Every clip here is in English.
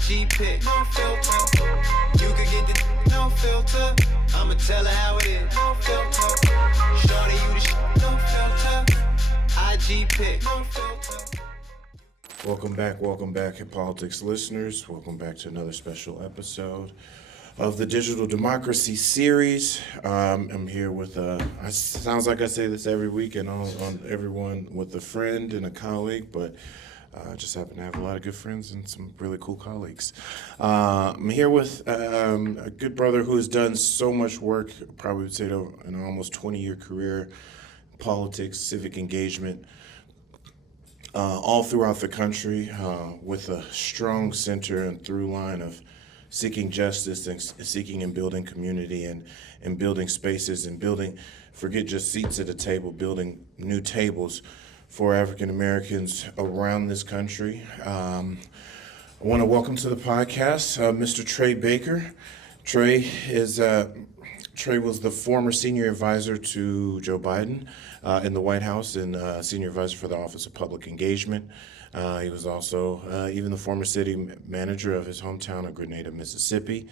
IG pic, no filter. You could get the no filter. I'ma tell her how it is, no filter. Shorty, you the no filter. IG pic, no filter. Welcome back, Hip Politics listeners. Welcome back to another special episode of the Digital Democracy series. I'm here with, sounds like I say this every week and on everyone with a friend and a colleague, but I just happen to have a lot of good friends and some really cool colleagues. I'm here with a good brother who has done so much work, probably would say an almost 20-year career, politics, civic engagement, all throughout the country, with a strong center and through line of seeking justice and seeking and building community and building spaces and building, forget just seats at a table, building new tables for African Americans around this country. I want to welcome to the podcast Mr. Trey Baker. Trey was the former senior advisor to Joe Biden in the White House and senior advisor for the Office of Public Engagement. He was also even the former city manager of his hometown of Grenada, Mississippi.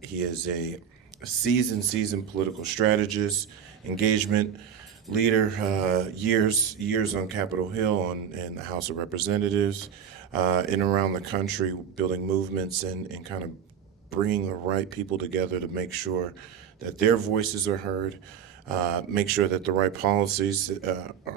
He is a seasoned political strategist, engagement leader, years on Capitol Hill and the House of Representatives, and around the country, building movements and kind of bringing the right people together to make sure that their voices are heard, make sure that the right policies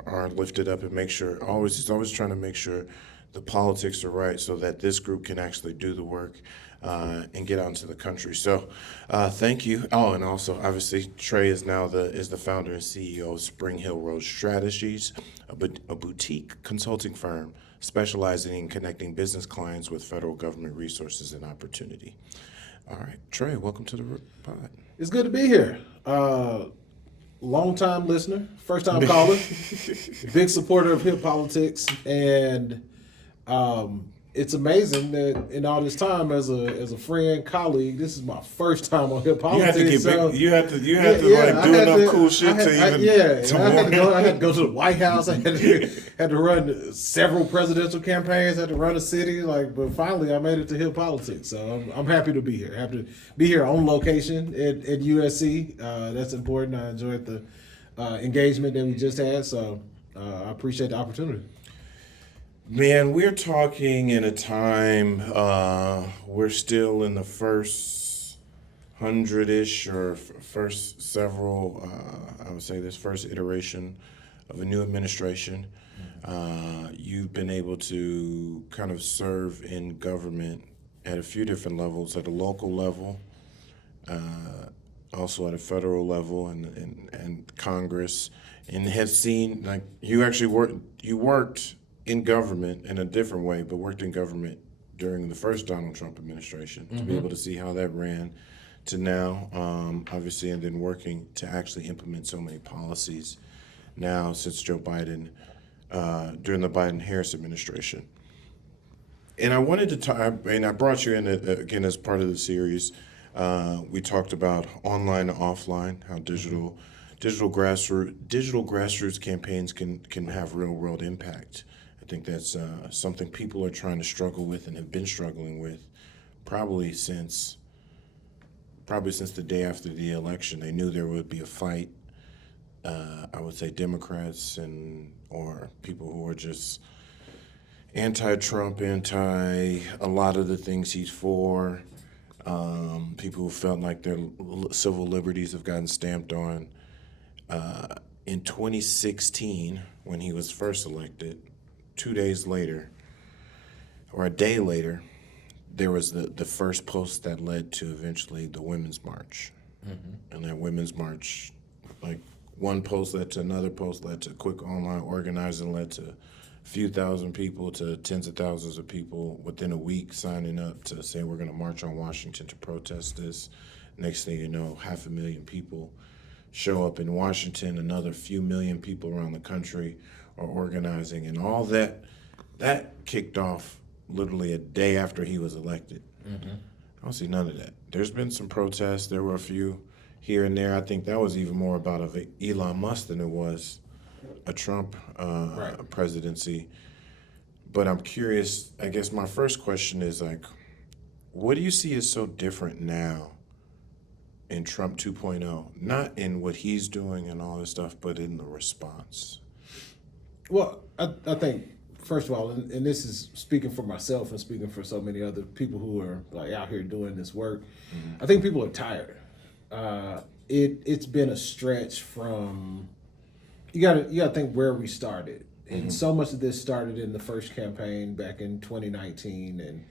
are lifted up, and make sure he's always trying to make sure the politics are right so that this group can actually do the work and get out into the country. So thank you. Oh, and also obviously Trey is now the founder and CEO of Spring Hill Road Strategies, a boutique consulting firm specializing in connecting business clients with federal government resources and opportunity. All right, Trey, welcome to the pod. It's good to be here. Long-time listener, first-time caller, big supporter of hip politics, and it's amazing that in all this time as a friend, colleague, this is my first time on hip politics. You had to do enough cool shit to even. I had to go to the White House. I had to run several presidential campaigns. I had to run a city. But finally, I made it to hip politics. So I'm happy to be here. Happy to be here on location at USC. That's important. I enjoyed the engagement that we just had. So I appreciate the opportunity. Man, we're talking in a time, we're still in the first 100-ish or first several, I would say this first iteration of a new administration. You've been able to kind of serve in government at a few different levels, at a local level, also at a federal level and Congress, and have seen, you actually worked in government in a different way, but worked in government during the first Donald Trump administration to be able to see how that ran to now, obviously, and then working to actually implement so many policies now since Joe Biden, during the Biden-Harris administration. And I wanted to talk, and I brought you in again as part of the series. We talked about online and offline, how digital grassroots campaigns can have real world impact. I think that's something people are trying to struggle with and have been struggling with probably since the day after the election. They knew there would be a fight. I would say Democrats or people who are just anti-Trump, a lot of the things he's for. People who felt like their civil liberties have gotten stamped on. In 2016, when he was first elected, 2 days later, or a day later, there was the first post that led to eventually the Women's March. Mm-hmm. And that Women's March, one post led to another post, led to quick online organizing, led to a few thousand people to tens of thousands of people within a week signing up to say we're going to march on Washington to protest this. Next thing you know, 500,000 people show up in Washington, another few million people around the country are organizing, and all that kicked off literally a day after he was elected. Mm-hmm. I don't see none of that. There's been some protests. There were a few here and there. I think that was even more about Elon Musk than it was a Trump presidency. But I'm curious, I guess my first question is what do you see is so different now in Trump 2.0? Not in what he's doing and all this stuff, but in the response. Well, I think, first of all, and this is speaking for myself and speaking for so many other people who are like out here doing this work, I think people are tired. It's been a stretch from, you gotta think where we started. And so much of this started in the first campaign back in 2019 and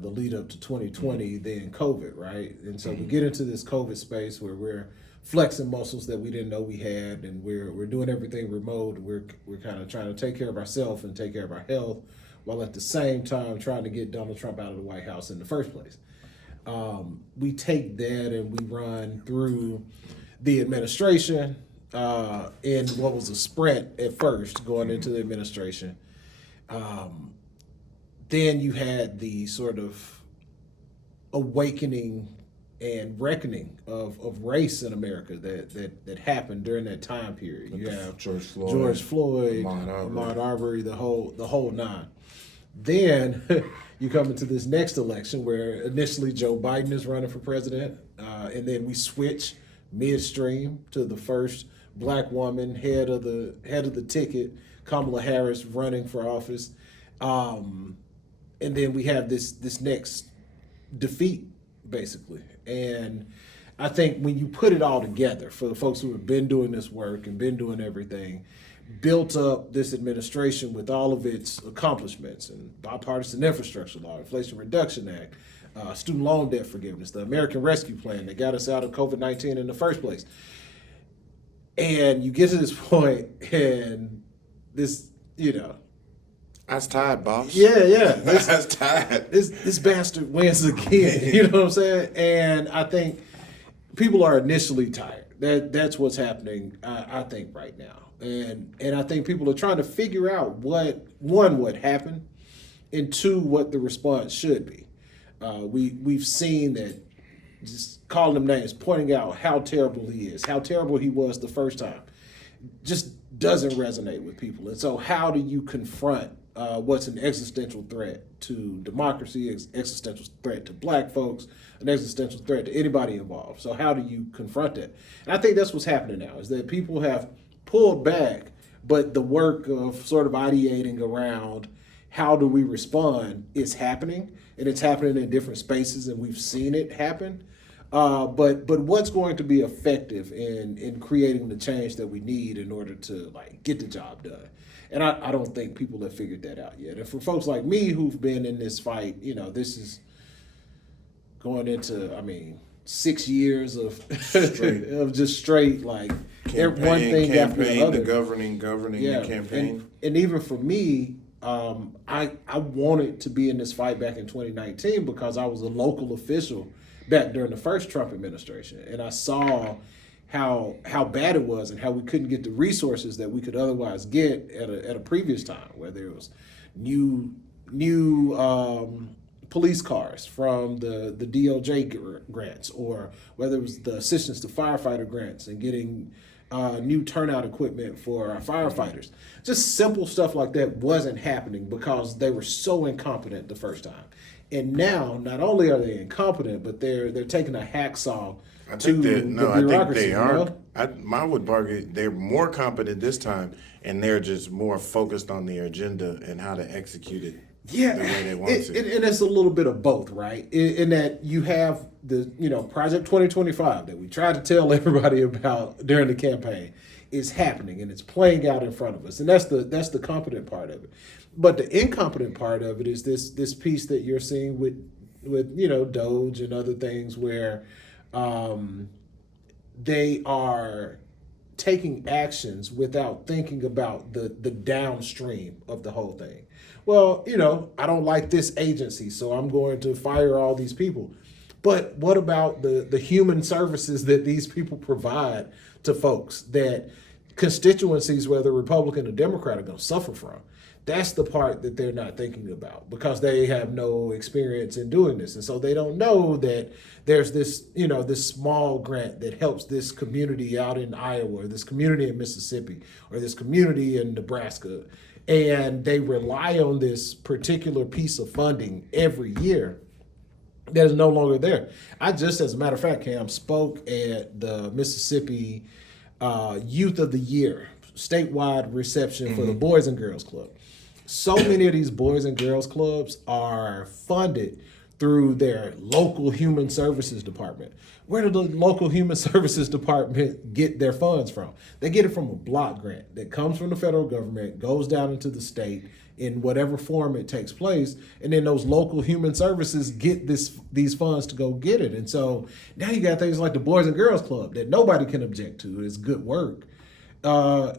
the lead up to 2020, then COVID, right? And so we get into this COVID space where we're flexing muscles that we didn't know we had, and we're doing everything remote. We're kind of trying to take care of ourselves and take care of our health, while at the same time trying to get Donald Trump out of the White House in the first place. We take that and we run through the administration in what was a sprint at first going into the administration. Then you had the sort of awakening and reckoning of race in America that happened during that time period. You have George Floyd, Ahmaud Arbery, the whole nine. Then you come into this next election where initially Joe Biden is running for president, and then we switch midstream to the first Black woman head of the ticket, Kamala Harris, running for office, and then we have this next defeat, basically. And I think when you put it all together, for the folks who have been doing this work and been doing everything, built up this administration with all of its accomplishments and bipartisan infrastructure law, Inflation Reduction Act, student loan debt forgiveness, the American Rescue Plan that got us out of COVID-19 in the first place. And you get to this point and this, That's tied, boss. Yeah. That's tied. This bastard wins again. You know what I'm saying? And I think people are initially tired. That's what's happening, I think, right now. And I think people are trying to figure out what happened, and two, what the response should be. We've seen that just calling him names, pointing out how terrible he is, how terrible he was the first time, just doesn't resonate with people. And so how do you confront what's an existential threat to democracy, existential threat to Black folks, an existential threat to anybody involved? So how do you confront that? And I think that's what's happening now, is that people have pulled back, but the work of sort of ideating around how do we respond is happening, and it's happening in different spaces, and we've seen it happen. But what's going to be effective in creating the change that we need in order to get the job done? And I don't think people have figured that out yet. And for folks like me who've been in this fight, this is going into 6 years of of just straight Campaign, one thing after the other. the governing the campaign. And even for me, I wanted to be in this fight back in 2019 because I was a local official back during the first Trump administration, and I saw how bad it was and how we couldn't get the resources that we could otherwise get at a previous time, whether it was new police cars from the DOJ grants, or whether it was the assistance to firefighter grants and getting new turnout equipment for our firefighters. Just simple stuff like that wasn't happening because they were so incompetent the first time. And now, not only are they incompetent, but they're taking a hacksaw to the bureaucracy. I think they are. I would argue they're more competent this time, and they're just more focused on their agenda and how to execute it. Yeah, the way they want to. And it's a little bit of both, right? In that you have the Project 2025 that we tried to tell everybody about during the campaign is happening, and it's playing out in front of us, and that's the competent part of it. But the incompetent part of it is this piece that you're seeing with Doge and other things where they are taking actions without thinking about the downstream of the whole thing. Well, I don't like this agency, so I'm going to fire all these people. But what about the human services that these people provide to folks that constituencies, whether Republican or Democrat, are going to suffer from? That's the part that they're not thinking about because they have no experience in doing this. And so they don't know that there's this small grant that helps this community out in Iowa, or this community in Mississippi, or this community in Nebraska. And they rely on this particular piece of funding every year. that is no longer there. I just, as a matter of fact, Cam, spoke at the Mississippi Youth of the Year statewide reception for the Boys and Girls Club. So many of these Boys and Girls Clubs are funded through their local human services department. Where do the local human services department get their funds from? They get it from a block grant that comes from the federal government, goes down into the state in whatever form it takes place, and then those local human services get these funds to go get it. And so now you got things like the Boys and Girls Club that nobody can object to. It's good work.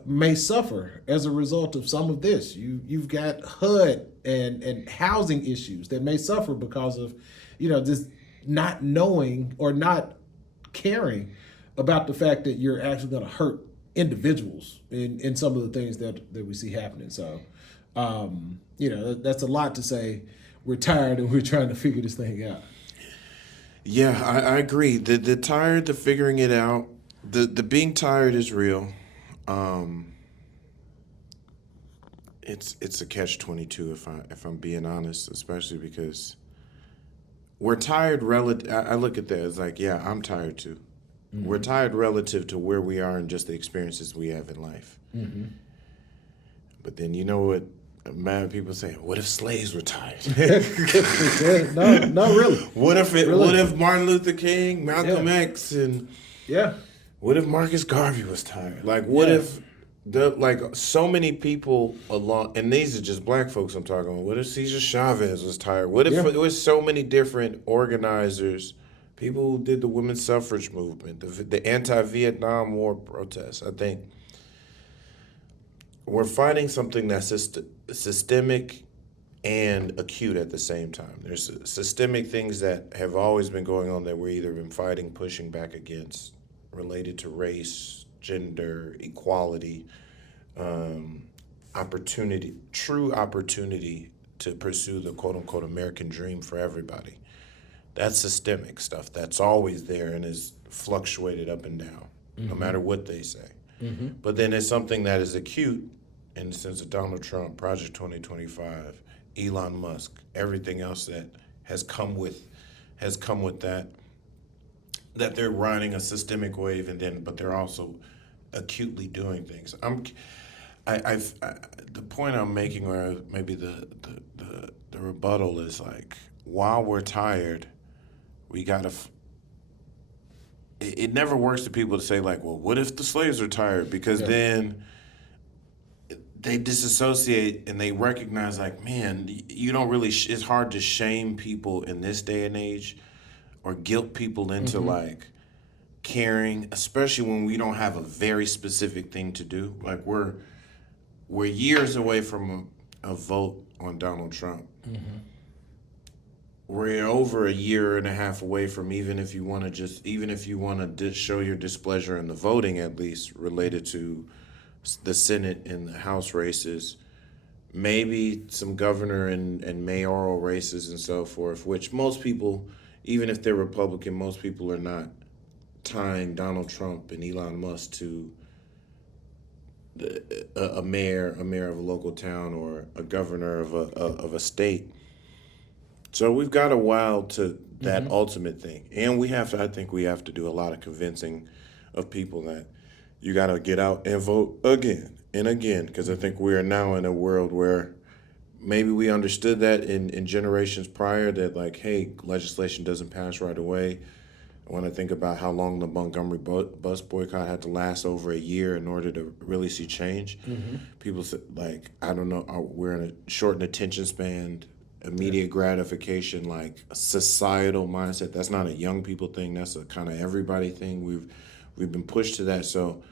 May suffer as a result of some of this. You've got HUD and housing issues that may suffer because of, just not knowing or not caring about the fact that you're actually going to hurt individuals in some of the things that we see happening. So, that's a lot to say. We're tired and we're trying to figure this thing out. Yeah, I agree. The tired, the figuring it out, the being tired is real. It's a catch-22 if I'm being honest, especially because we're tired I look at that as like, yeah, I'm tired too. Mm-hmm. We're tired relative to where we are and just the experiences we have in life. Mm-hmm. But then you know what mad people say, what if slaves were tired? No, really. What if Martin Luther King, Malcolm X, and what if Marcus Garvey was tired? Like, what if so many people along, and these are just black folks I'm talking about. What if Cesar Chavez was tired? What if there was so many different organizers, people who did the women's suffrage movement, the anti-Vietnam War protests? I think we're fighting something that's systemic and acute at the same time. There's systemic things that have always been going on that we're either been fighting, pushing back against, related to race, gender, equality, opportunity, true opportunity to pursue the quote-unquote American dream for everybody. That's systemic stuff that's always there and is fluctuated up and down, no matter what they say. Mm-hmm. But then it's something that is acute in the sense of Donald Trump, Project 2025, Elon Musk, everything else that has come with that they're riding a systemic wave, but they're also acutely doing things. The point I'm making, or maybe the rebuttal, is like, while we're tired, we gotta. It never works for people to say like, well, what if the slaves are tired? Because then they disassociate and they recognize like, man, you don't really. It's hard to shame people in this day and age, or guilt people into like caring, especially when we don't have a very specific thing to do. Like we're years away from a vote on Donald Trump. Mm-hmm. We're over a year and a half away from even if you want to show your displeasure in the voting, at least related to the Senate and the House races, maybe some governor and mayoral races and so forth, which most people, even if they're Republican, most people are not tying Donald Trump and Elon Musk to a mayor of a local town or a governor of a state. So we've got a while to that ultimate thing, and I think we have to do a lot of convincing of people that you got to get out and vote again and again, because I think we are now in a world where maybe we understood that in generations prior, that like, hey, legislation doesn't pass right away. When I think about how long the Montgomery bus boycott had to last over a year in order to really see change, people say, like, I don't know, we're in a shortened attention span, immediate gratification, like a societal mindset. That's not a young people thing. That's a kind of everybody thing. We've been pushed to that. So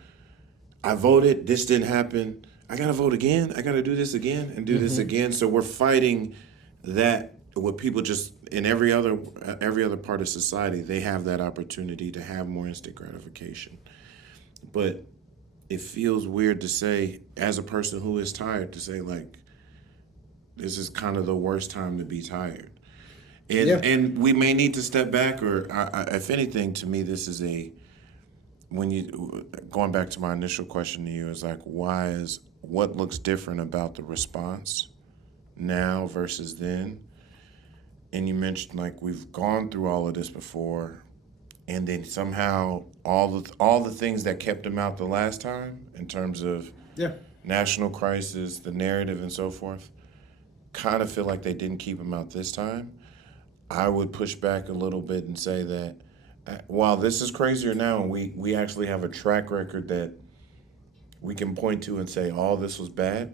I voted. This didn't happen. I got to vote again. I got to do this again and do this again. So we're fighting that. What people just in every other part of society, they have that opportunity to have more instant gratification. But it feels weird to say, as a person who is tired, to say like, this is kind of the worst time to be tired. And we may need to step back, or if anything, to me, this is going back to my initial question to you, is like, what looks different about the response now versus then? and you mentioned like we've gone through all of this before, and then somehow all the things that kept him out the last time in terms of Yeah. national crisis, the narrative, and so forth, kind of feel like they didn't keep him out this time. I would push back a little bit and say that while this is crazier now, and we actually have a track record that we can point to and say all this was bad,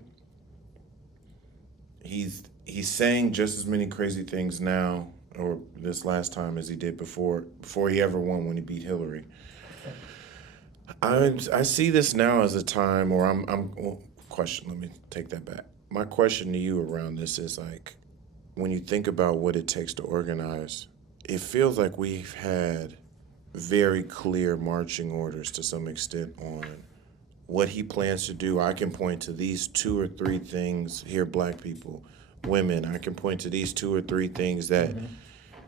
he's saying just as many crazy things now or this last time as he did before he ever won when he beat Hillary. I see this now as a time where let me take that back. My question to you around this is like, when you think about what it takes to organize, it feels like we've had very clear marching orders to some extent on what he plans to do. I can point to these 2 or 3 things here, black people, women. I can point to these 2 or 3 things that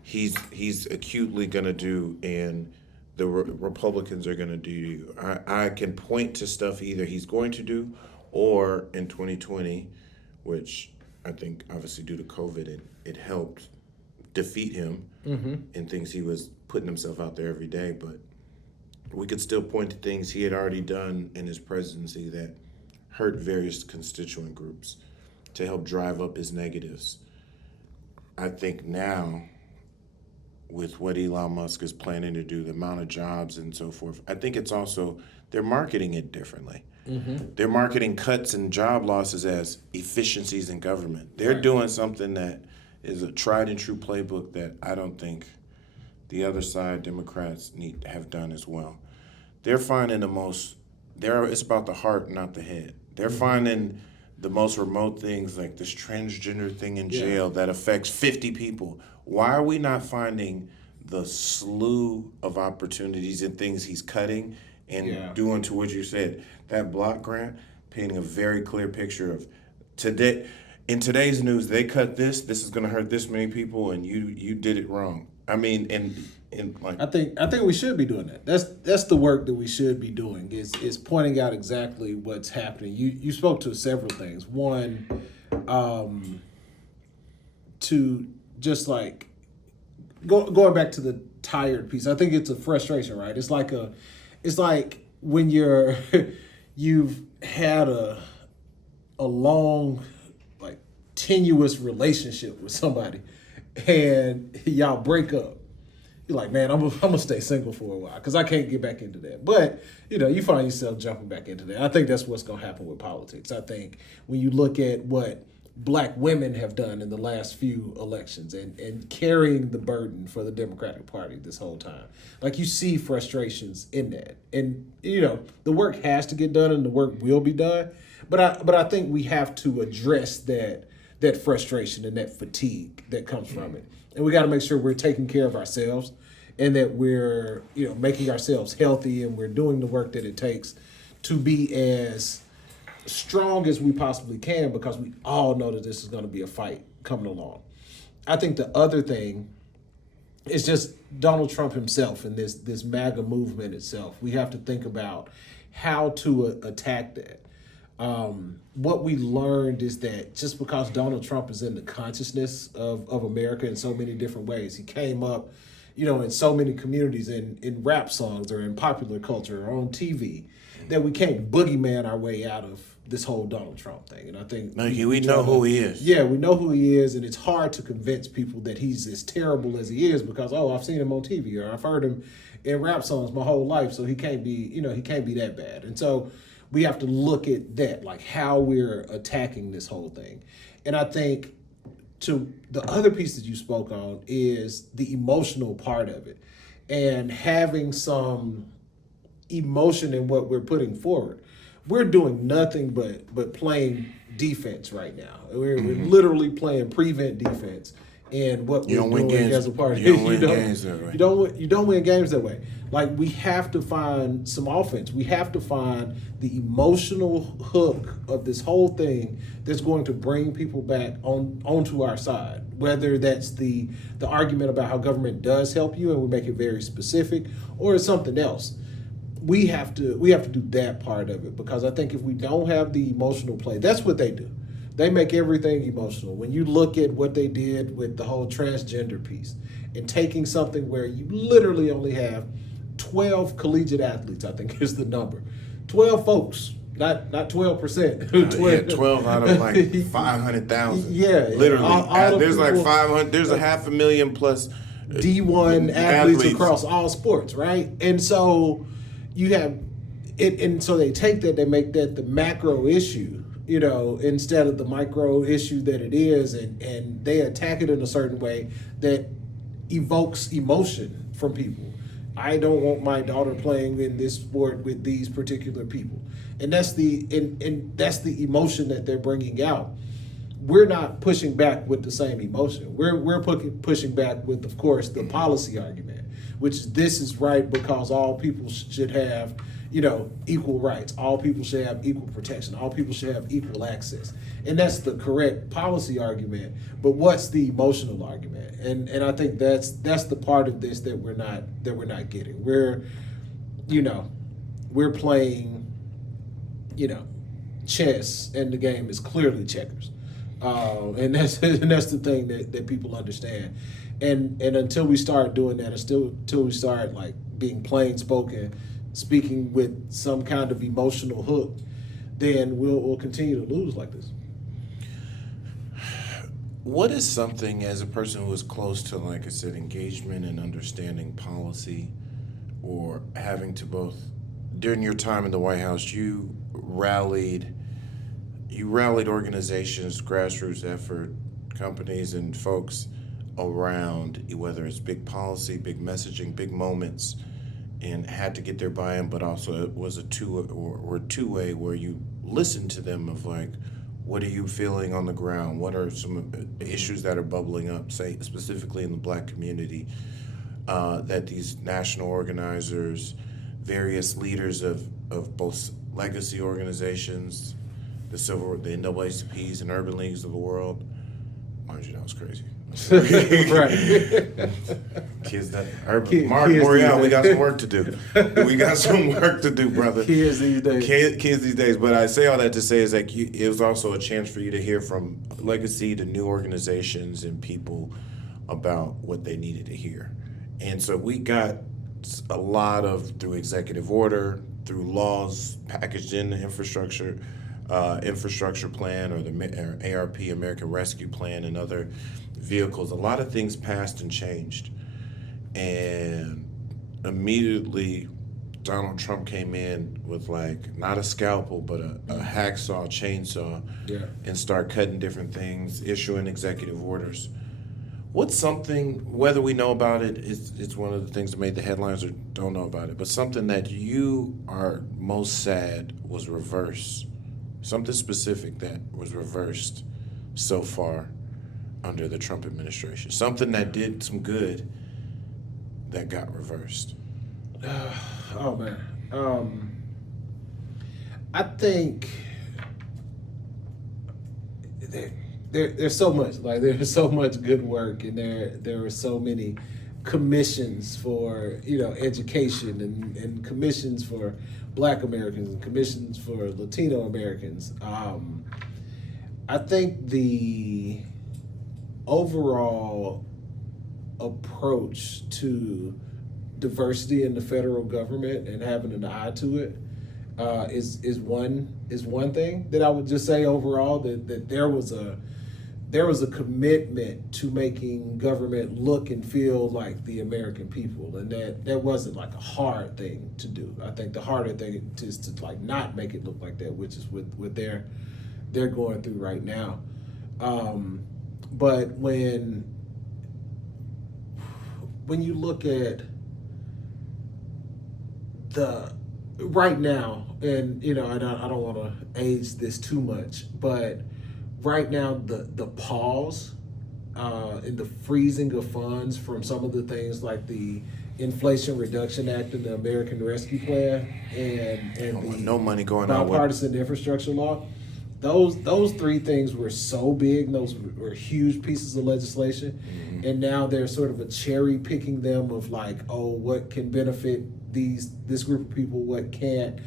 he's acutely going to do and the Republicans are going to do. I can point to stuff either he's going to do or in 2020, which I think obviously due to COVID, it helped defeat him in things he was putting himself out there every day. But we could still point to things he had already done in his presidency that hurt various constituent groups to help drive up his negatives. I think now, with what Elon Musk is planning to do, the amount of jobs and so forth, I think it's also, they're marketing it differently. They're marketing cuts and job losses as efficiencies in government. They're doing something that is a tried and true playbook that I don't think the other side, Democrats, have done as well. They're finding it's about the heart, not the head. They're finding the most remote things like this transgender thing in jail that affects 50 people. Why are we not finding the slew of opportunities and things he's cutting and doing to what you said? That block grant, painting a very clear picture of today. In today's news, they cut this is going to hurt this many people, and you did it wrong. I mean, and like I think we should be doing that. That's the work that we should be doing is pointing out exactly what's happening. You spoke to several things. One, to just like going back to the tired piece. I think it's a frustration, right? It's like when you've had a long, like, tenuous relationship with somebody and y'all break up. You're like, man, I'm gonna stay single for a while because I can't get back into that. But, you find yourself jumping back into that. I think that's what's gonna happen with politics. I think when you look at what black women have done in the last few elections and carrying the burden for the Democratic Party this whole time, like, you see frustrations in that. And, the work has to get done and the work will be done. But I think we have to address that frustration and that fatigue that comes from it. And we got to make sure we're taking care of ourselves and that we're, making ourselves healthy and we're doing the work that it takes to be as strong as we possibly can, because we all know that this is going to be a fight coming along. I think the other thing is just Donald Trump himself and this MAGA movement itself. We have to think about how to attack that. What we learned is that just because Donald Trump is in the consciousness of America in so many different ways, he came up, in so many communities, in rap songs or in popular culture or on TV, that we can't boogeyman our way out of this whole Donald Trump thing. And I think we know who he is. Yeah, we know who he is, and it's hard to convince people that he's as terrible as he is because, I've seen him on TV or I've heard him in rap songs my whole life, so he can't be, he can't be that bad. And so we have to look at that, like how we're attacking this whole thing. And I think to the other piece that you spoke on is the emotional part of it and having some emotion in what we're putting forward. We're doing nothing but playing defense right now. We're literally playing prevent defense in what we're doing as a party. You don't win games that way. You don't win games that way. Like, we have to find some offense. We have to find the emotional hook of this whole thing that's going to bring people back onto our side. Whether that's the argument about how government does help you and we make it very specific, or it's something else. We have to do that part of it, because I think if we don't have the emotional play, that's what they do. They make everything emotional. When you look at what they did with the whole transgender piece and taking something where you literally only have 12 collegiate athletes, I think is the number. 12 folks, not 12%. 12 out of like 500,000. Yeah, literally. all There's like people, 500. There's a 500,000 plus D1 athletes across all sports, right? And so you have it, and so they take that, they make that the macro issue, instead of the micro issue that it is, and they attack it in a certain way that evokes emotion from people. I don't want my daughter playing in this sport with these particular people, and that's the emotion that they're bringing out. We're not pushing back with the same emotion. We're pushing back with, of course, the policy argument, which is this is right because all people should have, equal rights. All people should have equal protection. All people should have equal access. And that's the correct policy argument. But what's the emotional argument? And I think that's the part of this that we're not getting. We're playing, chess, and the game is clearly checkers. And that's the thing that people understand. And until we start doing that, until we start like being plain spoken, speaking with some kind of emotional hook, then we'll continue to lose like this. What is something, as a person who is close to, like I said, engagement and understanding policy, or having to both, during your time in the White House, you rallied organizations, grassroots effort, companies, and folks around, whether it's big policy, big messaging, big moments, and had to get their buy-in, but also it was a two-way where you listened to them of like, what are you feeling on the ground? What are some issues that are bubbling up, say specifically in the Black community, that these national organizers, various leaders of both legacy organizations, the NAACPs and urban leagues of the world. Mind you, that was crazy. Right. Kids that urban. Mark Morial, we got some work to do. We got some work to do, brother. Kids these days. Kids these days. But I say all that to say is like it was also a chance for you to hear from legacy to new organizations and people about what they needed to hear. And so we got a lot of, through executive order, through laws packaged in the infrastructure plan, or the ARP, American Rescue Plan, and other vehicles. A lot of things passed and changed. And immediately Donald Trump came in with like not a scalpel but a hacksaw, chainsaw, and start cutting different things, issuing executive orders. What's something, whether we know about it, it's one of the things that made the headlines or don't know about it, but something that you are most sad was reversed? Something specific that was reversed so far under the Trump administration. Something that did some good that got reversed. Oh man. I think there's so much. Like there's so much good work, and there are so many commissions for education and commissions for Black Americans and commissions for Latino Americans. I think the overall approach to diversity in the federal government and having an eye to it is one thing that I would just say overall that there was a commitment to making government look and feel like the American people, and that wasn't like a hard thing to do. I think the harder thing is to like not make it look like that, which is what they're going through right now. But when you look at the right now, and I don't want to age this too much, but right now the pause and the freezing of funds from some of the things like the Inflation Reduction Act and the American Rescue Plan and the no money going out. Bipartisan Infrastructure Law. Those three things were so big. Those were huge pieces of legislation, and now they're sort of a cherry picking them of like, oh, what can benefit this group of people, what can't.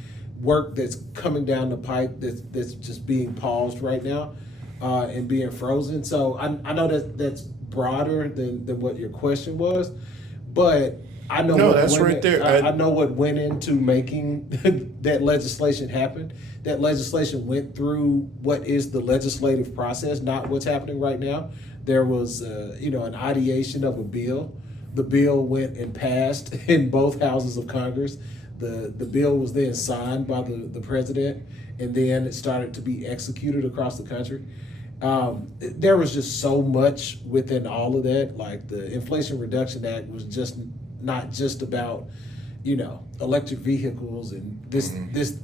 Work that's coming down the pipe that's just being paused right now. and being frozen. So I know that that's broader than what your question was, but I know that's right there. I know what went into making that legislation happen. That legislation went through what is the legislative process, not what's happening right now. There was an ideation of a bill. The bill went and passed in both houses of Congress. The bill was then signed by the president, and then it started to be executed across the country. There was just so much within all of that. Like the Inflation Reduction Act was just not just about, electric vehicles and this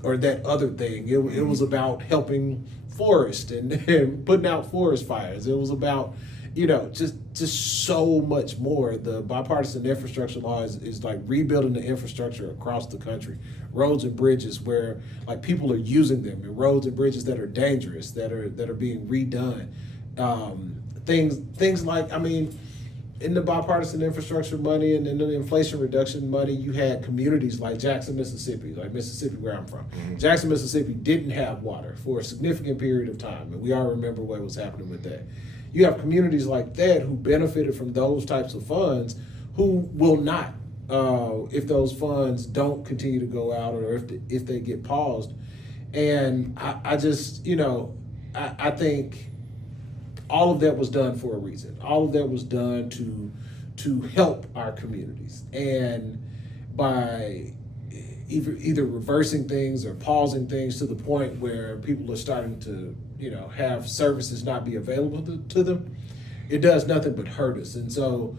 or that other thing. It was about helping forest and putting out forest fires. It was about, just so much more. The bipartisan infrastructure law is like rebuilding the infrastructure across the country, roads and bridges where like people are using them, and roads and bridges that are dangerous, that are being redone. Things like, in the bipartisan infrastructure money and in the Inflation Reduction money, you had communities like Jackson, Mississippi, like Mississippi, where I'm from. Jackson, Mississippi didn't have water for a significant period of time, and we all remember what was happening with that. You have communities like that who benefited from those types of funds who will not, if those funds don't continue to go out or if they get paused. And I just, I think all of that was done for a reason. All of that was done to help our communities. And by either reversing things or pausing things to the point where people are starting to, have services not be available to them, it does nothing but hurt us. And so,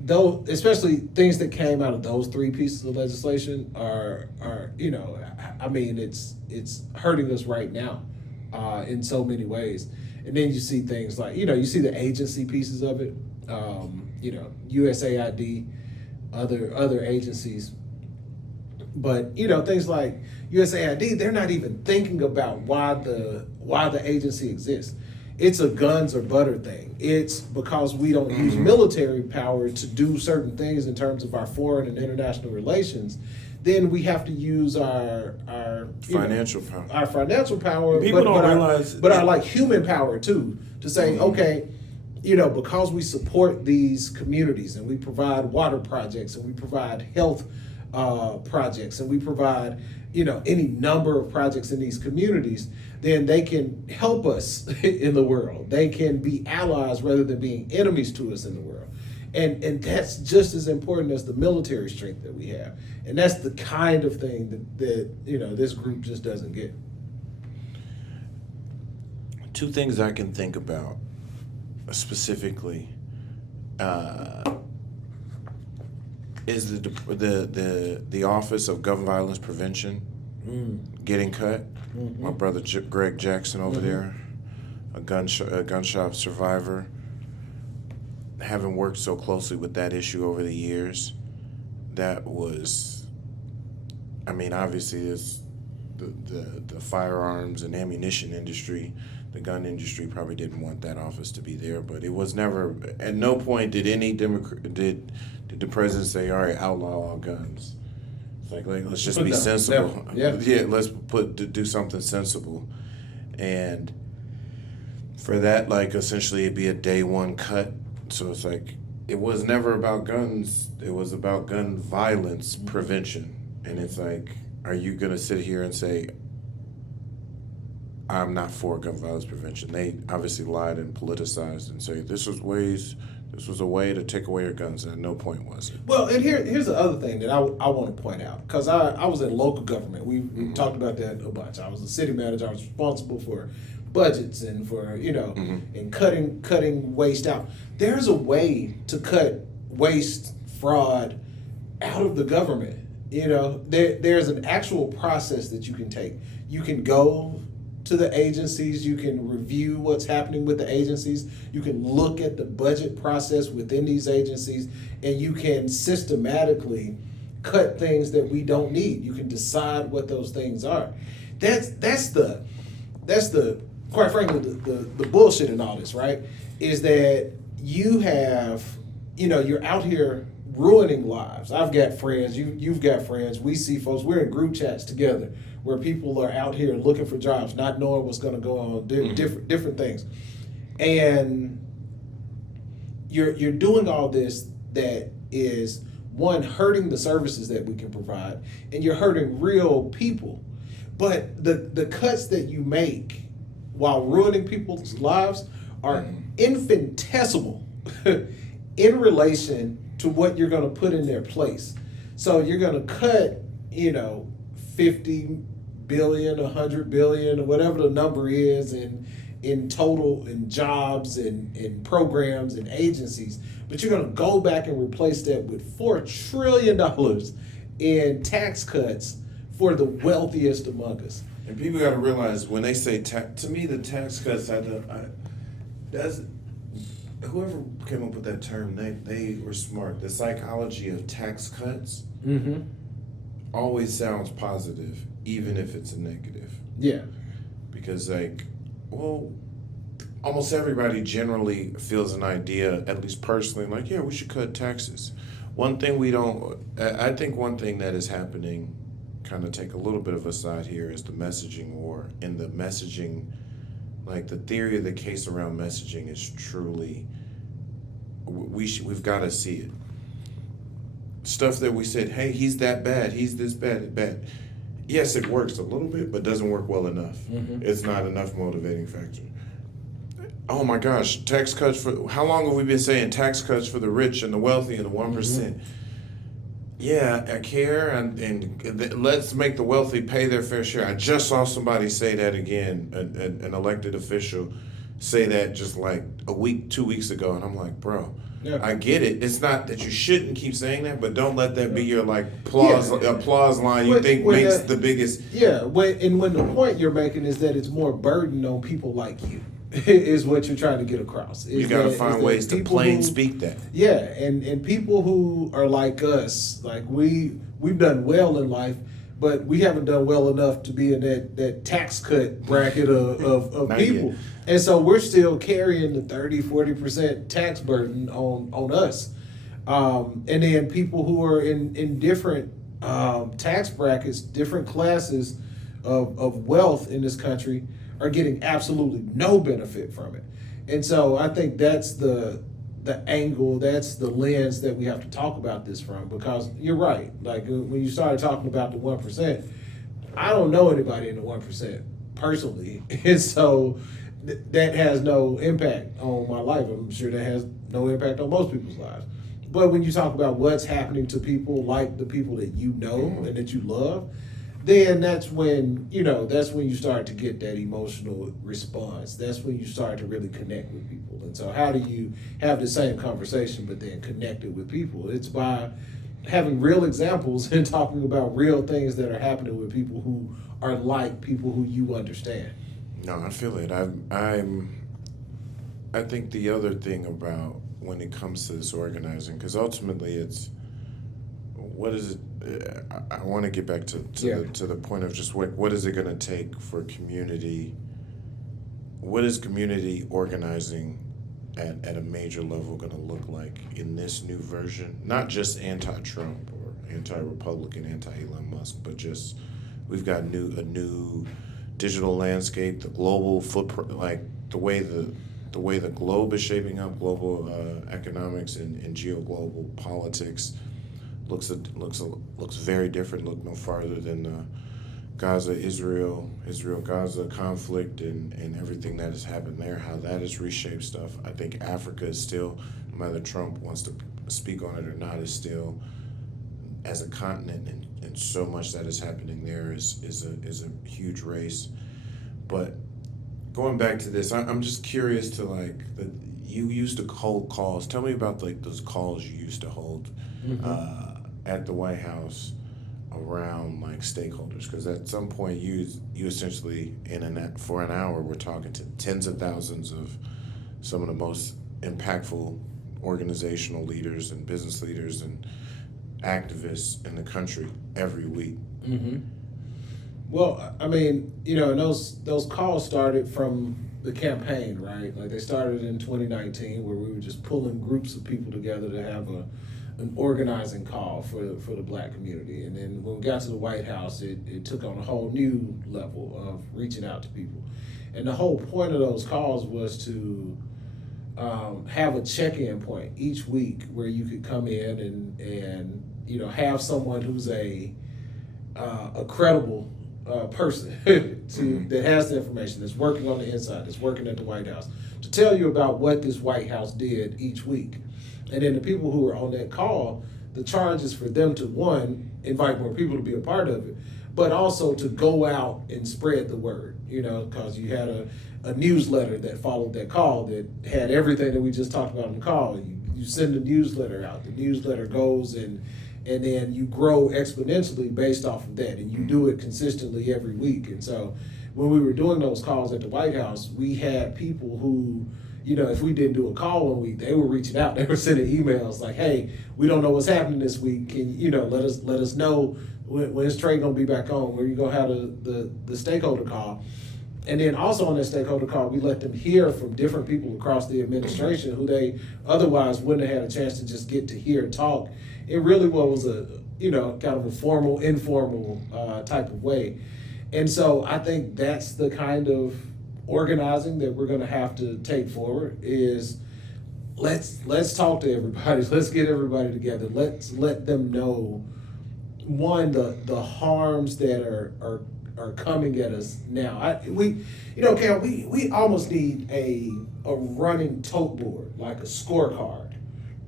though, especially things that came out of those three pieces of legislation are it's hurting us right now in so many ways. And then you see things like, you see the agency pieces of it, USAID, other agencies. But, things like USAID, they're not even thinking about why the agency exists. It's a guns or butter thing. It's because we don't use military power to do certain things in terms of our foreign and international relations. Then we have to use our financial power. Our financial power. People don't realize, but our like human power too, to say, okay, because we support these communities and we provide water projects and we provide health projects and we provide any number of projects in these communities, then they can help us in the world. They can be allies rather than being enemies to us in the world. And that's just as important as the military strength that we have. And that's the kind of thing that this group just doesn't get. Two things I can think about specifically is the Office of Gun Violence Prevention getting cut. My brother Greg Jackson over there, a gunshot survivor, having worked so closely with that issue over the years, that was, obviously it's the firearms and ammunition industry, the gun industry probably didn't want that office to be there, but it was never, at no point did any did the president say, all right, outlaw all guns. It's like let's just be sensible. Yeah, let's do something sensible. And for that, essentially it'd be a day one cut. So it's like, it was never about guns. It was about gun violence prevention. And it's like, are you going to sit here and say, I'm not for gun violence prevention? They obviously lied and politicized and say this was a way to take away your guns. And at no point was it. Well, and here's the other thing that I want to point out, because I was in local government. We talked about that a bunch. I was a city manager. I was responsible for budgets and for and cutting waste out. There's a way to cut waste, fraud out of the government. There's an actual process that you can take. You can go to the agencies, you can review what's happening with the agencies, you can look at the budget process within these agencies, and you can systematically cut things that we don't need. You can decide what those things are. That's the quite frankly the bullshit in all this, right? Is that you have, you're out here ruining lives. I've got friends, you've got friends, we see folks, we're in group chats together where people are out here looking for jobs, not knowing what's going to go on, different things. And you're doing all this that is, one, hurting the services that we can provide, and you're hurting real people. But the cuts that you make while ruining people's lives are infinitesimal in relation to what you're going to put in their place. So you're going to cut, 50 billion, 100 billion, or whatever the number is in total in jobs and in programs and agencies, but you're going to go back and replace that with $4 trillion in tax cuts for the wealthiest among us. And people got to realize when they say to me, the tax cuts, whoever came up with that term, they were smart. The psychology of tax cuts always sounds positive, even if it's a negative. Yeah. Because almost everybody generally feels an idea, at least personally, like, yeah, we should cut taxes. I think one thing that is happening, kind of take a little bit of a side here, is the messaging war. And the messaging, like the theory of the case around messaging is truly, we've got to see it. Stuff that we said, hey, he's that bad, he's this bad. Yes, it works a little bit, but doesn't work well enough. It's not enough motivating factor. Oh my gosh, tax cuts how long have we been saying tax cuts for the rich and the wealthy and the 1%? Yeah, I care, and let's make the wealthy pay their fair share. I just saw somebody say that again, an elected official say that just like 2 weeks ago, and I'm like, bro, yeah. I get it. It's not that you shouldn't keep saying that, but don't let that be your applause line you think makes the biggest. Yeah, when the point you're making is that it's more burden on people like you. Is what you're trying to get across. You got to find ways to plain speak that. Yeah, and people who are like us, like we've done well in life, but we haven't done well enough to be in that tax cut bracket of people. Yet. And so we're still carrying the 30-40% tax burden on us. And then people who are in different tax brackets, different classes of wealth in this country, are getting absolutely no benefit from it. And so I think that's the angle, that's the lens that we have to talk about this from, because you're right. Like when you started talking about the 1%, I don't know anybody in the 1% personally. And so that has no impact on my life. I'm sure that has no impact on most people's lives. But when you talk about what's happening to people like the people that you know and that you love, then that's when you start to get that emotional response. That's when you start to really connect with people. And so how do you have the same conversation but then connect it with people? It's by having real examples and talking about real things that are happening with people who are like people who you understand. No, I feel it. I think the other thing about when it comes to this organizing, because ultimately it's, what is it? I want to get back to the point of just what is it going to take for community? What is community organizing at a major level going to look like in this new version? Not just anti-Trump or anti-Republican, anti-Elon Musk, but just we've got a new digital landscape, the global footprint, like the way the globe is shaping up, global economics and geo-global politics. Looks very different. Look no farther than the Israel-Gaza conflict and everything that has happened there, how that has reshaped stuff. I think Africa is still, no matter Trump wants to speak on it or not, is still, as a continent, and so much that is happening there is a huge race. But going back to this, I'm just curious to you used to hold calls. Tell me about those calls you used to hold. At the White House around stakeholders, because at some point you essentially for an hour were talking to tens of thousands of some of the most impactful organizational leaders and business leaders and activists in the country every week. Well, I mean, and those calls started from the campaign, right? Like they started in 2019, where we were just pulling groups of people together to have an organizing call for the black community. And then when we got to the White House, it took on a whole new level of reaching out to people. And the whole point of those calls was to have a check-in point each week where you could come in and have someone who's a credible person that has the information, that's working on the inside, that's working at the White House, to tell you about what this White House did each week. And then the people who are on that call, the charge is for them to, one, invite more people to be a part of it, but also to go out and spread the word, because you had a newsletter that followed that call that had everything that we just talked about in the call. You send a newsletter out, the newsletter goes and then you grow exponentially based off of that, and you do it consistently every week. And so when we were doing those calls at the White House, we had people who, if we didn't do a call 1 week, they were reaching out. They were sending emails like, "Hey, we don't know what's happening this week. Can let us know when is Trey gonna be back on? When you gonna have the stakeholder call?" And then also on that stakeholder call, we let them hear from different people across the administration who they otherwise wouldn't have had a chance to just get to hear talk. It really was a kind of a formal, informal type of way. And so I think that's the kind of organizing that we're going to have to take forward. Is let's talk to everybody. Let's get everybody together. Let's let them know, one, the harms that are coming at us now. Cam, we almost need a running tote board, like a scorecard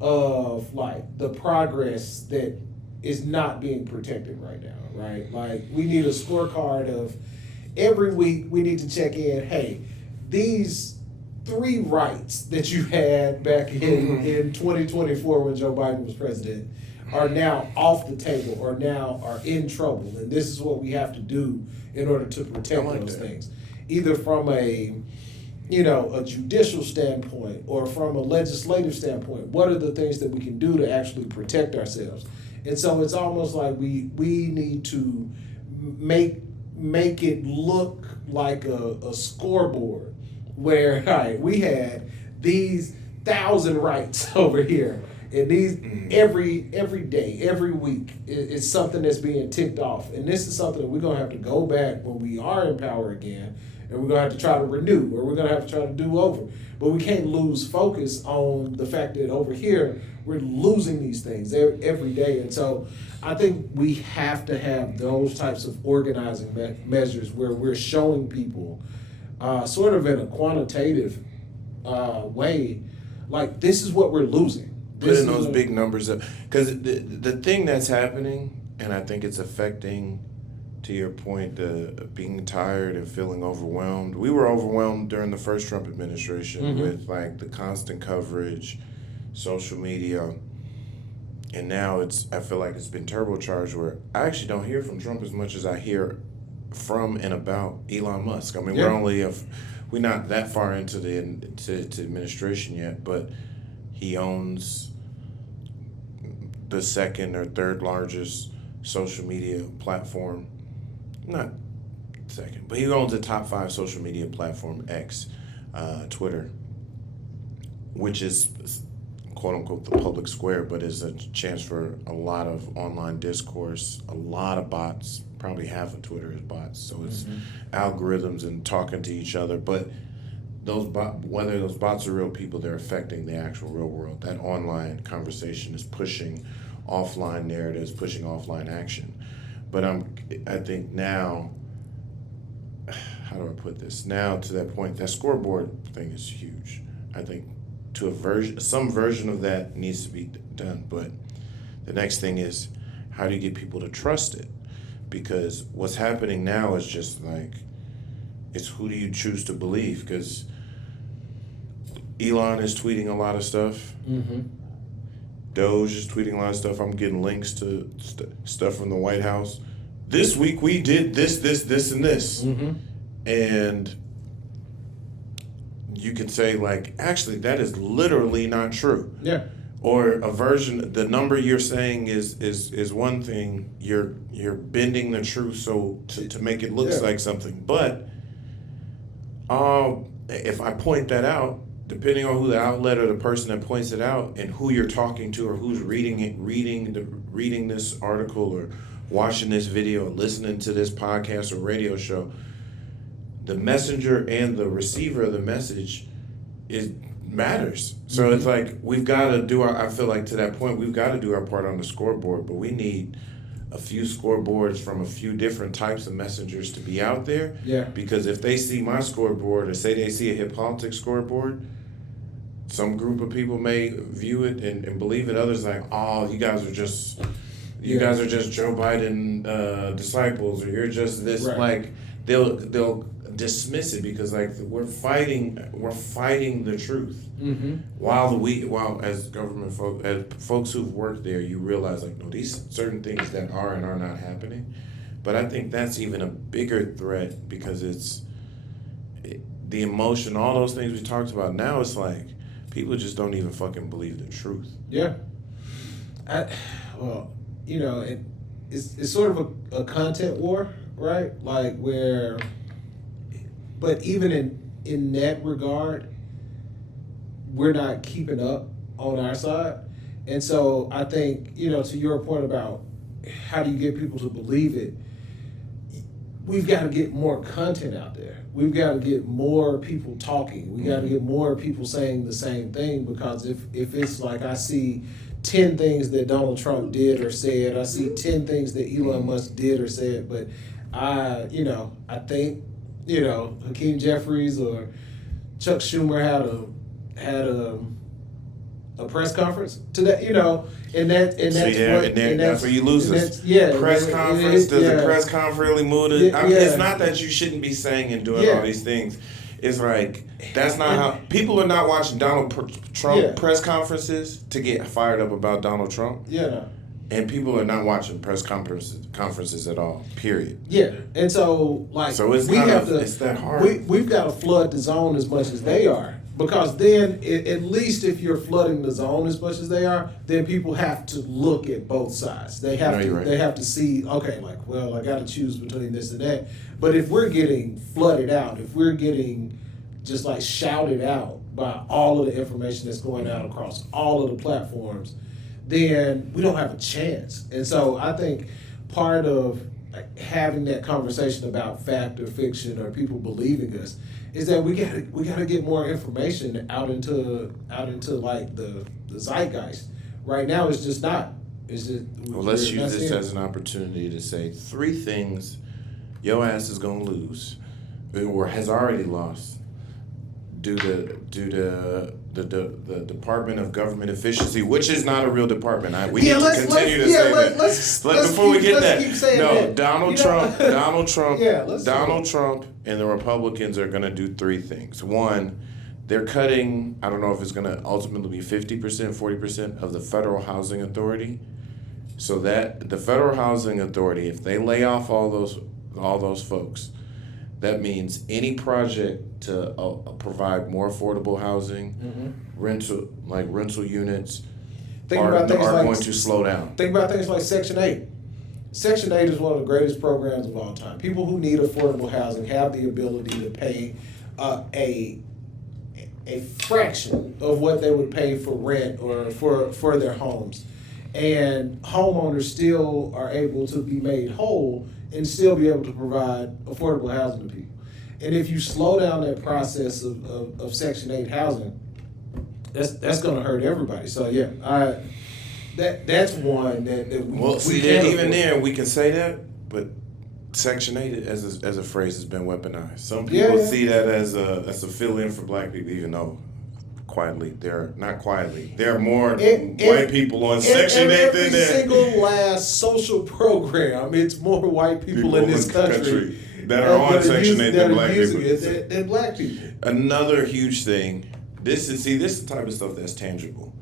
of like the progress that is not being protected right now, right? Like we need a scorecard of every week we need to check in, hey, these 3 rights that you had back in 2024 when Joe Biden was president are now off the table, or now are in trouble, and this is what we have to do in order to protect those things, either from a judicial standpoint or from a legislative standpoint. What are the things that we can do to actually protect ourselves? And so it's almost like we need to make it look like a scoreboard where, all right, we had these 1,000 rights over here. And these every day, every week, it's something that's being ticked off. And this is something that we're going to have to go back when we are in power again, and we're going to have to try to renew, or we're going to have to try to do over. But we can't lose focus on the fact that over here, we're losing these things every day. And so I think we have to have those types of organizing measures where we're showing people sort of in a quantitative way, like, this is what we're losing. Putting those big numbers up. Because the thing that's happening, and I think it's affecting, to your point, being tired and feeling overwhelmed. We were overwhelmed during the first Trump administration with like the constant coverage, social media, and now I feel like it's been turbocharged where I actually don't hear from Trump as much as I hear from and about Elon Musk. I mean, we're not that far into the administration yet, but he owns the second or third largest social media platform. Not second, but he owns the top 5 social media platform, X, Twitter, which is quote unquote the public square, but is a chance for a lot of online discourse, a lot of bots. Probably half of Twitter is bots, so it's algorithms and talking to each other. But whether those bots are real people, they're affecting the actual real world. That online conversation is pushing offline narratives, pushing offline action. But I think now, how do I put this? Now to that point, that scoreboard thing is huge. I think some version of that needs to be done. But the next thing is, how do you get people to trust it? Because what's happening now is just like, it's who do you choose to believe? Because Elon is tweeting a lot of stuff. Doge is tweeting a lot of stuff. I'm getting links to stuff from the White House. This week we did this, and this. And you could say, like, actually, that is literally not true. Yeah. Or a version, the number you're saying is one thing. You're bending the truth so to make it look like something. But if I point that out, depending on who the outlet or the person that points it out and who you're talking to or who's reading this article or watching this video or listening to this podcast or radio show, the messenger and the receiver of the message matters. So it's like we've got to do I feel like to that point, we've got to do our part on the scoreboard, but we need a few scoreboards from a few different types of messengers to be out there. Yeah. Because if they see my scoreboard or say they see a hip politics scoreboard, some group of people may view it and believe it. Others like, oh, you guys are just Joe Biden disciples, or you're just this. Right. Like they'll dismiss it because like we're fighting the truth. Mm-hmm. While as government folks who've worked there, you realize like no, these certain things that are and are not happening. But I think that's even a bigger threat because the emotion, all those things we talked about. Now it's like people just don't even fucking believe the truth. Yeah. It's sort of a content war, right? Like where, but even in that regard, we're not keeping up on our side. And so I think, to your point about how do you get people to believe it, we've got to get more content out there. We've got to get more people talking. We got to get more people saying the same thing, because if it's like I see 10 things that Donald Trump did or said, I see 10 things that Elon Musk did or said, but I think, Hakeem Jeffries or Chuck Schumer had a press conference today, that's where you lose this. Press conference. Does the press conference really move to? It's not that you shouldn't be saying and doing all these things. It's like that's not how people are not watching Donald Trump press conferences to get fired up about Donald Trump. Yeah. And people are not watching press conferences at all. Period. Yeah, and so it's that hard. We've got to flood the zone as much as they are, because then at least if you're flooding the zone as much as they are, then people have to look at both sides. They have They have to see, okay, I got to choose between this and that. But if we're getting flooded out, if we're getting just shouted out by all of the information that's going out across all of the platforms, then we don't have a chance. And so I think part of having that conversation about fact or fiction or people believing us is that we gotta get more information out into the zeitgeist. Right now it's just not. It's just let's use this as an opportunity to say 3 things your ass is gonna lose or has already lost due to the Department of Government Efficiency, which is not a real department. We need to continue to say that. Before we get that, Donald Trump and the Republicans are going to do 3 things. One, they're cutting, I don't know if it's going to ultimately be 50%, 40% of the Federal Housing Authority. So that the Federal Housing Authority, if they lay off all those folks, that means any project to provide more affordable housing, rental units, are going to slow down. Think about things like Section 8. Section 8 is one of the greatest programs of all time. People who need affordable housing have the ability to pay a fraction of what they would pay for rent or for their homes. And homeowners still are able to be made whole and still be able to provide affordable housing to people. And if you slow down that process of Section 8 housing, that's going to hurt everybody. So that's one that we can't even there we can say that, but Section 8 as a phrase has been weaponized. Some people see that as a fill-in for black people, even though there are more white people on Section 8 than every single last social program. It's more white people in this country that are on Section 8 than black people. Another huge thing. This is the type of stuff that's tangible.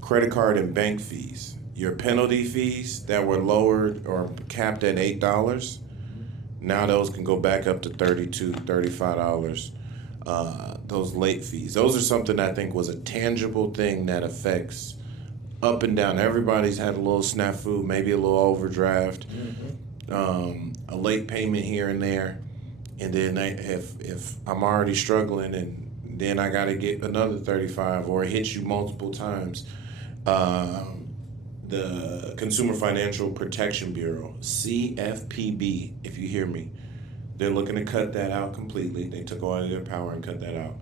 Credit card and bank fees. Your penalty fees that were lowered or capped at $8, now those can go back up to $32, $35. Those late fees. Those are something I think was a tangible thing that affects up and down. Everybody's had a little snafu, maybe a little overdraft, a late payment here and there. And then if I'm already struggling and then I got to get another 35, or it hits you multiple times. The Consumer Financial Protection Bureau, CFPB, if you hear me, they're looking to cut that out completely. They took all of their power and cut that out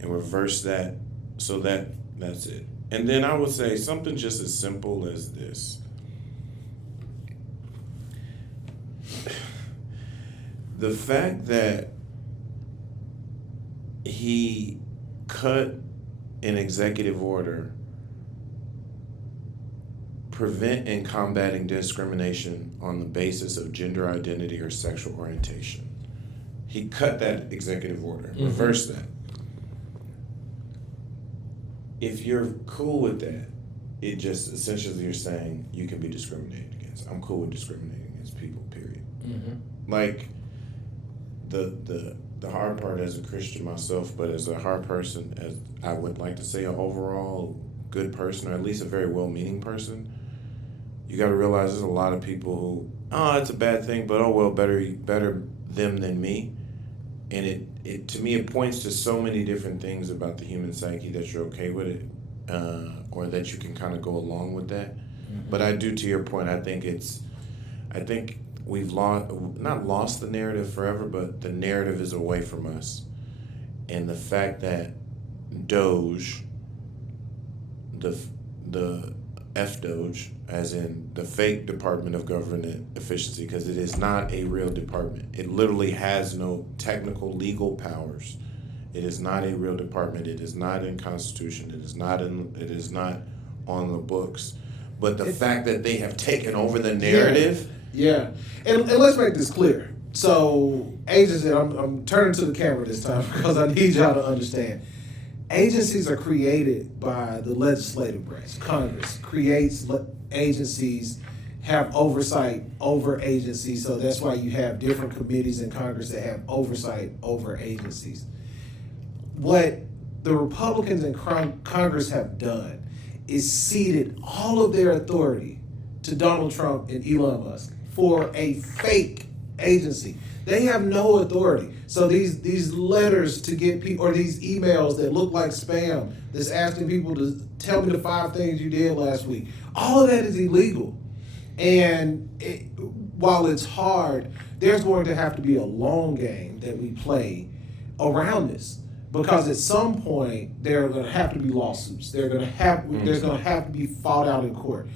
and reverse that, so that's it. And then I would say something just as simple as this. The fact that he cut an executive order prevent and combating discrimination on the basis of gender identity or sexual orientation. He cut that executive order, reversed that. If you're cool with that, it just essentially you're saying you can be discriminated against. I'm cool with discriminating against people, period. Like, the hard part as a Christian myself, but as a hard person, as I would like to say, an overall good person, or at least a very well-meaning person, you got to realize there's a lot of people who, it's a bad thing, but oh well, better them than me. And it to me, it points to so many different things about the human psyche that you're okay with it, or that you can kind of go along with that. But I do, to your point, I think we've not lost the narrative forever, but the narrative is away from us. And the fact that Doge, the F-Doge, as in the fake Department of Government Efficiency, because it is not a real department. It literally has no technical legal powers. It is not a real department. It is not in Constitution. It is not on the books. But the fact that they have taken over the narrative. Yeah. And let's make this clear. So agencies, I'm turning to the camera this time because I need y'all to understand. Agencies are created by the legislative branch. Congress creates agencies, have oversight over agencies. So that's why you have different committees in Congress that have oversight over agencies. What the Republicans in Congress have done is ceded all of their authority to Donald Trump and Elon Musk for a fake agency. They have no authority. So these letters to get people, or these emails that look like spam, that's asking people to tell me the 5 things you did last week, all of that is illegal. And while it's hard, there's going to have to be a long game that we play around this. Because at some point, there are going to have to be lawsuits. There's going to have to be fought out in court.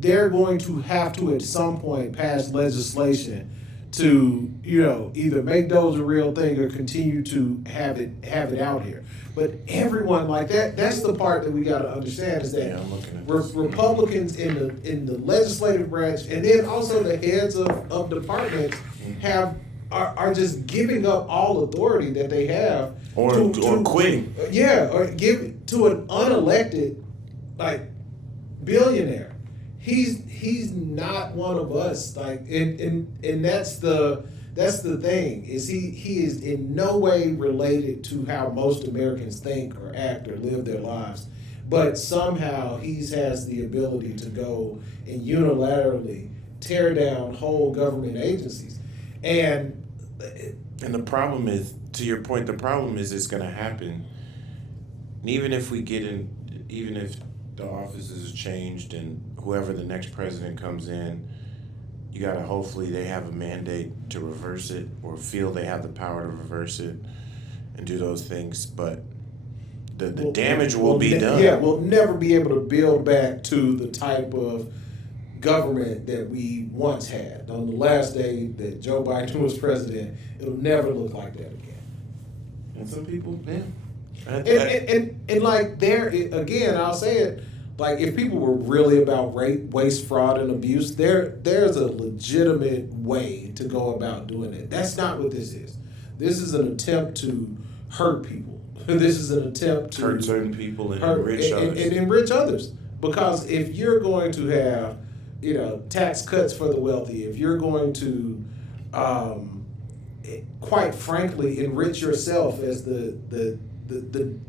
They're going to have to, at some point, pass legislation to, either make those a real thing or continue to have it out here. But everyone, like that's the part that we got to understand, is that Republicans in the legislative branch, and then also the heads of departments are just giving up all authority that they have or quitting. Or give it to an unelected billionaire. He's not one of us. And that's the thing, is he is in no way related to how most Americans think or act or live their lives. But somehow he has the ability to go and unilaterally tear down whole government agencies. And the problem is, to your point, the problem is it's going to happen. And even if the office is changed and whoever the next president comes in, you got to, hopefully they have a mandate to reverse it, or feel they have the power to reverse it and do those things. But the damage will be done. Yeah, we'll never be able to build back to the type of government that we once had. On the last day that Joe Biden was president, it'll never look like that again. And some people, again, I'll say it, if people were really about rape, waste, fraud, and abuse, there's a legitimate way to go about doing it. That's not what this is. This is an attempt to hurt people. This is an attempt to hurt certain people and enrich others. And enrich others. Because if you're going to have, tax cuts for the wealthy, if you're going to, quite frankly, enrich yourself as the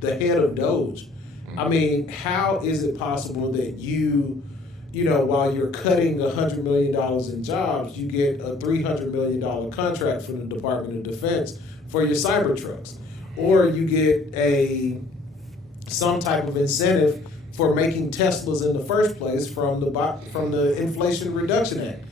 head of Doge, I mean, how is it possible that while you're cutting $100 million in jobs, you get a $300 million contract from the Department of Defense for your Cybertrucks? or you get some type of incentive for making Teslas in the first place from the Inflation Reduction Act.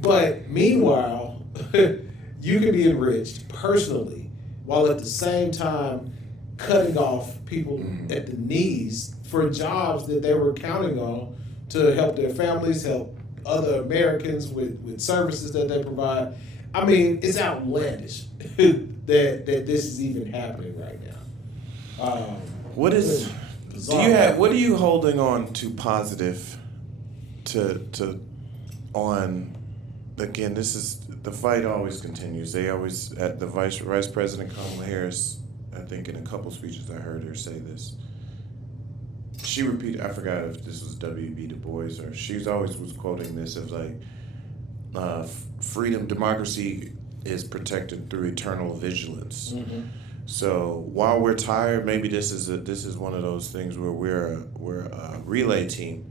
But meanwhile, you can be enriched personally while at the same time cutting off people at the knees for jobs that they were counting on to help their families, help other Americans with services that they provide. I mean, it's outlandish that this is even happening right now. What are you holding on to positive on, again, this is, the fight always continues. They always, at the Vice President Kamala Harris, I think in a couple speeches I heard her say this. She repeated, I forgot if this was W.B. Du Bois, or she always was quoting this as like, freedom, democracy is protected through eternal vigilance. Mm-hmm. So while we're tired, maybe this is one of those things where we're a relay team.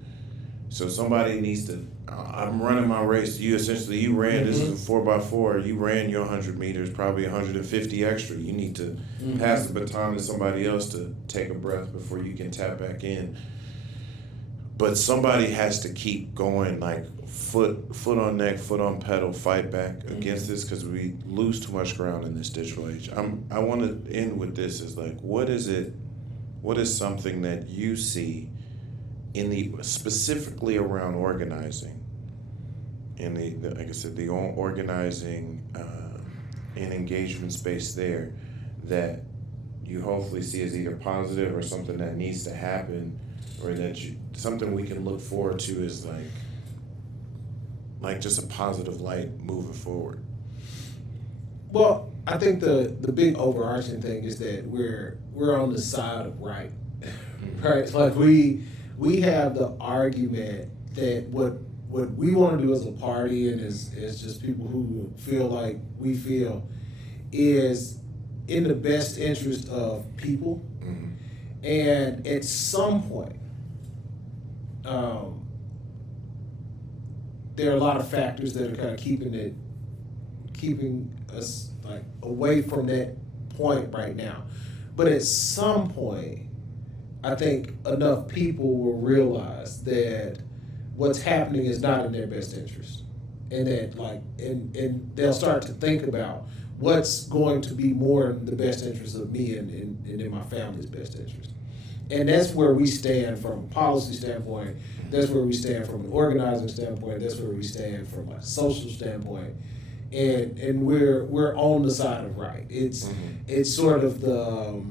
So somebody needs to. I'm running my race. You ran. This is a 4x4. You ran your 100 meters, probably 150 extra. You need to pass the baton to somebody else to take a breath before you can tap back in. But somebody has to keep going, like foot on neck, foot on pedal, fight back against this, because we lose too much ground in this digital age. I want to end with this: is like, what is something that you see specifically around organizing, in the like I said, the organizing and engagement space there, that you hopefully see as either positive or something that needs to happen, or that something we can look forward to as like just a positive light moving forward? Well, I think the big overarching thing is that we're on the side of right, right? Like we have the argument that what we want to do as a party and as just people who feel like we feel is in the best interest of people. And at some point, there are a lot of factors that are kind of keeping us like away from that point right now. But at some point, I think enough people will realize that what's happening is not in their best interest, and that and they'll start to think about what's going to be more in the best interest of me and in my family's best interest. And that's where we stand from a policy standpoint. That's where we stand from an organizing standpoint. That's where we stand from a social standpoint. And we're on the side of right. It's sort of the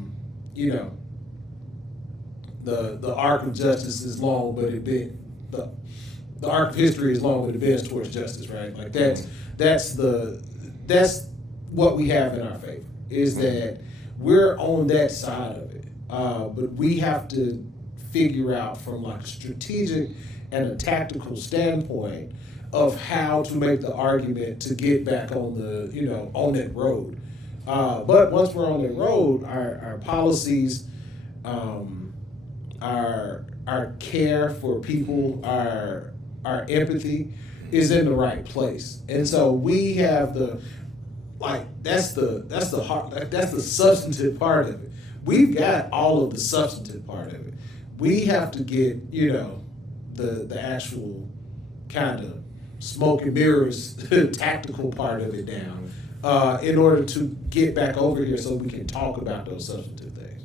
the arc of justice is long, but the arc of history is long, but it bends towards justice, right? Like that's what we have in our favor, is that we're on that side of it. But we have to figure out from like a strategic and a tactical standpoint of how to make the argument to get back on the on that road. But once we're on that road, our policies, our care for people, our empathy is in the right place, and so we have that's the heart, that's the substantive part of it. We've got all of the substantive part of it. We have to get the actual kind of smoke and mirrors tactical part of it down in order to get back over here so we can talk about those substantive things.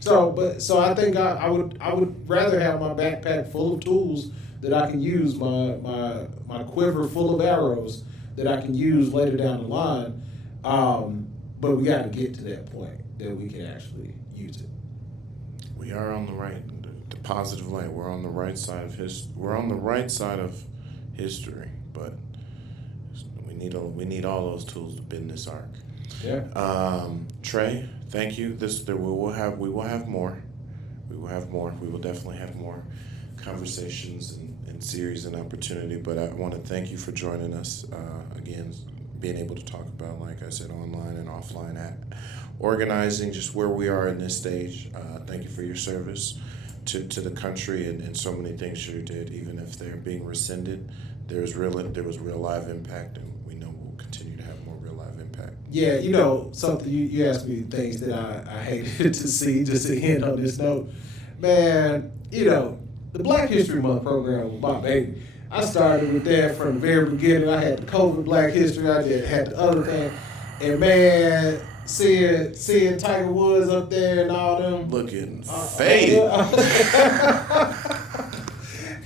So I think I would rather have my backpack full of tools that I can use, my quiver full of arrows that I can use later down the line. But we got to get to that point that we can actually use it. We are on the right, the positive light. We're on the right side of We're on the right side of history, but we need all those tools to bend this arc. Yeah. Trey, thank you. We will have more. We will definitely have more conversations and series and opportunity. But I want to thank you for joining us again. Being able to talk about, like I said, online and offline organizing, just where we are in this stage. Thank you for your service to the country and so many things you did. Even if they're being rescinded, there was real live impact, and we know we'll continue to have more real live impact. impact. Yeah, you know, something you asked me things that I hated to see, just to end on this note. Man, you know, the Black History Month program was my baby. I started with that from the very beginning. I had the COVID Black History, I had the other thing. And man, seeing Tiger Woods up there and all them. Looking faded.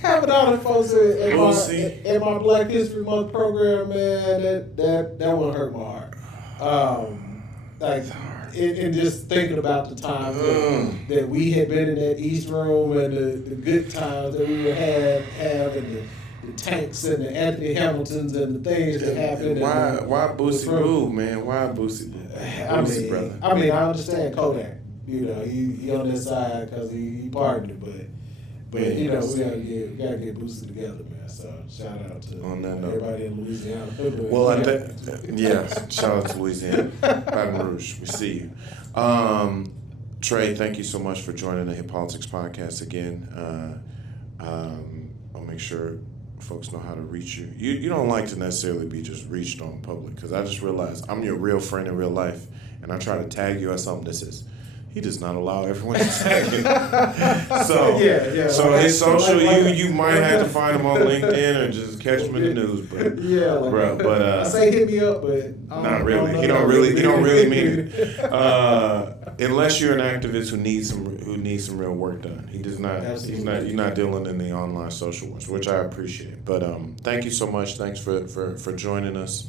Having all the folks at my Black History Month program, man, that would hurt my heart. And just thinking about the time that we had been in that East Room and the good times that we would have and the tanks and the Anthony Hamiltons and the things that happened. Why Boosie Boo, man? Why Boosie Boo? Boosie, brother. I mean, I understand Kodak. You know, he on that side because he partnered, but Yeah, you know, we gotta get Boosie together, man. So shout out to On that note. everybody in Louisiana. Well, I think, shout out to Louisiana, Baton Rouge. We see you. Trey, thank you so much for joining the Hip Politics Podcast again. I'll make sure folks know how to reach you. You don't like to necessarily be just reached on public, because I just realized I'm your real friend in real life, and I try to tag you as something that says, he does not allow everyone to tag him. So his social, you might have to find him on LinkedIn or just catch him in the news, but I say hit me up, but not really. He don't really mean it. Unless you're an activist who needs some real work done. He does not. Absolutely. You're not dealing in the online social ones, which I appreciate. But thank you so much. Thanks for joining us.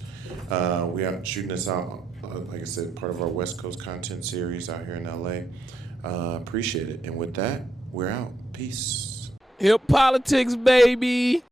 We are shooting this out, like I said, part of our West Coast content series out here in LA. Appreciate it. And with that, we're out. Peace. Hip politics, baby.